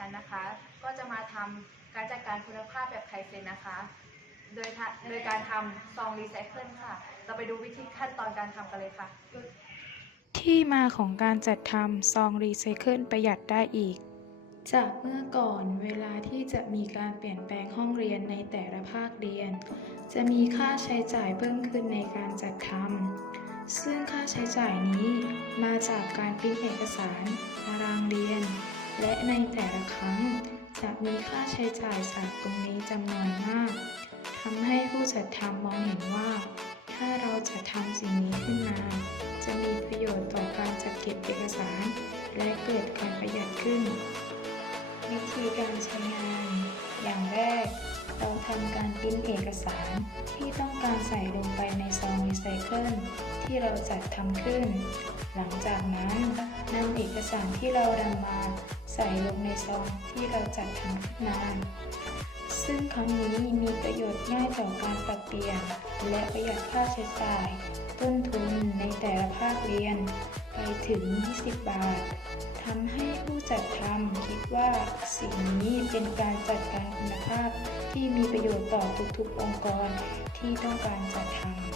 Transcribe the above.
ฉันนะคะ ก็จะมาทำการจัดการคุณภาพแบบไคเซนนะคะ โดยโดยการทำซองรีไซเคิลค่ะ เราไปดูวิธีขั้นตอนการทำกันเลยค่ะ ที่มาของการจัดทำซองรีไซเคิลประหยัดได้อีก จากเมื่อก่อนเวลาที่จะมีการเปลี่ยนแปลงห้องเรียนในแต่ละภาคเรียน จะมีค่าใช้จ่ายเพิ่มขึ้นในการจัดทำซึ่งค่าใช้จ่ายนี้มาจากการพิมพ์เอกสารตารางเรียน ในแต่ละครั้ง จะมีค่าใช้จ่ายจากตรงนี้จำนวนมากทำให้ผู้จัดทำมองเห็นว่า ถ้าเราจะทำสิ่งนี้ขึ้นมา จะมีประโยชน์ต่อการจัดเก็บเอกสาร และเกิดการประหยัดขึ้น วิธีการใช้งาน อย่างแรก เราทำการพิมพ์เอกสารที่ต้องการใส่ลงไปในซองรีไซเคิลที่เราจัดทำขึ้น หลังจากนั้นนำเอกสารที่เรานำมา ส่ลงในซองที่เราจัดทำขึ้นมา ซึ่งครั้งนี้มีประโยชน์ง่ายต่อการปรับเปลี่ยน และประหยัดค่าใช้จ่าย ต้นทุนในแต่ละภาคเรียน ไปถึง 20 บาททำให้ผู้จัดทำคิดว่าสิ่งนี้เป็นการจัดการคุณภาพที่มีประโยชน์ต่อทุกๆองค์กรที่ต้องการจัดทำ